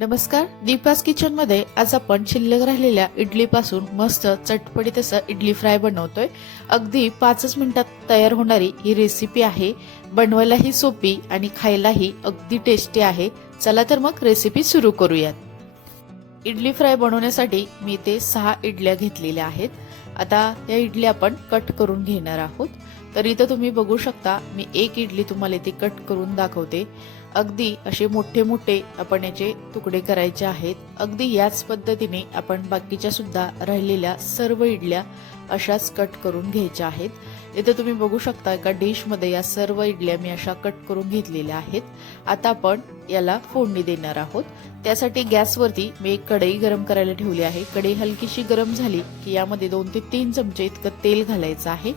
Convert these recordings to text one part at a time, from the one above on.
नमस्कार दीपास किचनमध्ये आज आपण शिल्लक राहिलेल्या इडलीपासून मस्त चटपटीत असं इडली फ्राय बनवतोय. अगदी पाचच मिनिटात तयार होणारी ही रेसिपी आहे. बनवायलाही सोपी आणि खायलाही अगदी टेस्टी आहे. चला तर मग रेसिपी सुरू करूयात. इडली फ्राय बनवण्यासाठी मी ते सहा इडल्या घेतलेल्या आहेत. आता या इडल्या आपण कट करून घेणार आहोत. तर इथं तुम्ही बघू शकता मी एक इडली तुम्हाला ती कट करून दाखवते. अगदी असे मोठे मोठे आपण याचे तुकडे करायचे आहेत. अगदी याच पद्धतीने आपण बाकीच्या सुद्धा राहिलेल्या सर्व इडल्या अशाच कट करून घ्यायच्या आहेत. इथे तुम्ही बघू शकता एका डिशमध्ये या सर्व इडल्या मी अशा कट करून घेतलेल्या आहेत. आता आपण याला फोडणी देणार आहोत. त्यासाठी गॅसवरती मी एक कढई गरम करायला ठेवली आहे. कढई हलकीशी गरम झाली की यामध्ये दोन ते तीन चमचे इतकं तेल घालायचं आहे.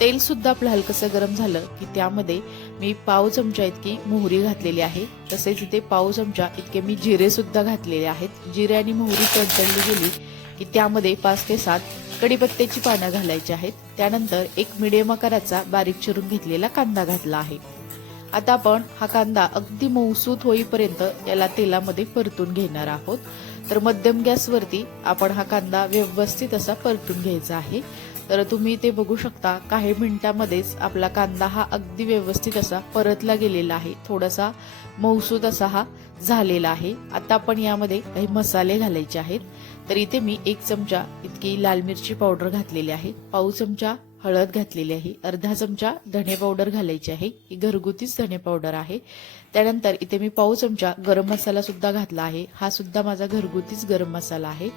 तेल सुद्धा आपलं हलकसं गरम झालं की त्यामध्ये मी पाव चमचा इतकी मोहरी घातलेली आहे. तसेच इथे पाव चमचा इतके मी जिरे सुद्धा घातलेले आहेत. जिरे आणि मोहरी तडतडली गेली की त्यामध्ये पाच ते सात कडीपत्त्याची पानं घालायची आहेत. त्यानंतर एक मिडियम आकाराचा बारीक चिरून घेतलेला कांदा घातला आहे. आता आपण हा कांदा अगदी मऊसूत होईपर्यंत याला तेलामध्ये परतून घेणार आहोत. तर मध्यम गॅसवरती आपण हा कांदा व्यवस्थित असा परतून घ्यायचा आहे. तर तुम्ही ते बघू शकता काही मिनिटांमध्येच आपला कांदा हा अगदी व्यवस्थित असा परतला गेलेला आहे. थोडासा मऊसूत असा हा झालेला आहे. आता आपण यामध्ये काही मसाले घालायचे आहेत. तर इथे मी एक चमचा इतकी लाल मिरची पावडर घातलेली आहे. पाऊ चमचा हळद घातलेली आहे. अर्धा चमचा धणे पावडर घालायची आहे. ही घरगुतीच धणे पावडर आहे. त्यानंतर इथे मी पाऊ चमचा गरम मसाला सुद्धा घातला आहे. हा सुद्धा माझा घरगुतीच गरम मसाला आहे.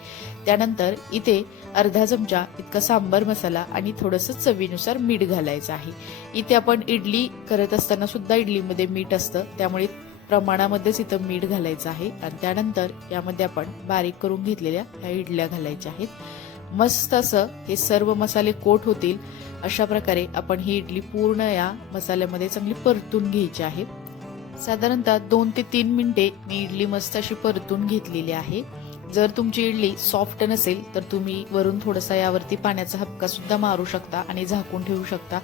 त्यानंतर इथे अर्धा चमचा इतका सांबर मसाला आणि थोडंसं चवीनुसार मीठ घालायचं आहे. इथे आपण इडली करत असताना सुद्धा इडलीमध्ये मीठ असतं. त्यामुळे प्रमाणामध्येच इथं मीठ घालायचं आहे. आणि त्यानंतर यामध्ये आपण बारीक करून घेतलेल्या ह्या इडल्या घालायच्या आहेत. मस्त असं हे सर्व मसाले कोट होतील अशा प्रकारे आपण ही इडली पूर्ण या मसाल्यामध्ये चांगली परतून घ्यायची आहे. साधारणतः दोन ते तीन मिनिटे मी इडली मस्त अशी परतून घेतलेली आहे. जर तुमची इडली सॉफ्ट नसेल तर तुम्ही वरून थोडासा यावरती पाण्याचा हपका सुद्धा मारू शकता आणि झाकून ठेवू शकता.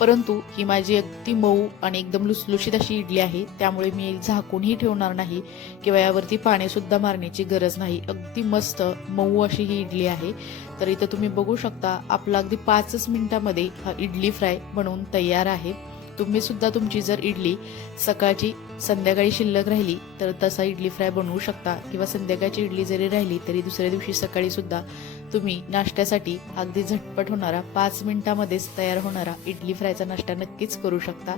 परंतु ही माझी अगदी मऊ आणि एकदम लुसलुशीत अशी इडली आहे त्यामुळे मी झाकूनही ठेवणार नाही किंवा यावरती पाणी सुद्धा मारण्याची गरज नाही. अगदी मस्त मऊ अशी ही इडली आहे. तर इथं तुम्ही बघू शकता आपला अगदी पाचच मिनिटामध्ये हा इडली फ्राय बनवून तयार आहे. तुम्ही सुद्धा तुमची जर इडली सकाळची संध्याकाळी शिल्लक राहिली तर तसा इडली फ्राय बनवू शकता. किंवा संध्याकाळची इडली जरी राहिली तरी दुसऱ्या दिवशी सकाळी सुद्धा तुम्ही नाश्त्यासाठी अगदी झटपट होणारा पाच मिनिटामध्येच तयार होणारा इडली फ्रायचा नाश्ता नक्कीच करू शकता.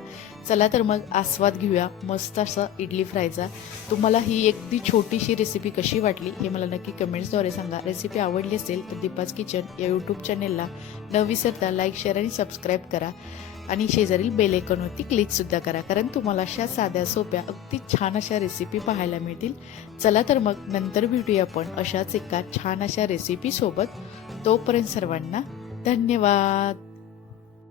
चला तर मग आस्वाद घेऊया मस्त असा इडली फ्रायचा. तुम्हाला ही अगदी छोटीशी रेसिपी कशी वाटली हे मला नक्की कमेंट्सद्वारे सांगा. रेसिपी आवडली असेल तर दीपाज किचन या यूट्यूब चॅनेलला न विसरता लाईक शेअर आणि सबस्क्राईब करा. आणि शेजारील बेल आयकॉनवरती क्लिक सुद्धा करा कारण तुम्हाला अशा साध्या सोप्या अगदी छान अशा रेसिपी पाहायला मिळतील. चला तर मग नंतर भेटूया आपण अशाच एका छान अशा रेसिपी सोबत. तोपर्यंत सर्वांना धन्यवाद.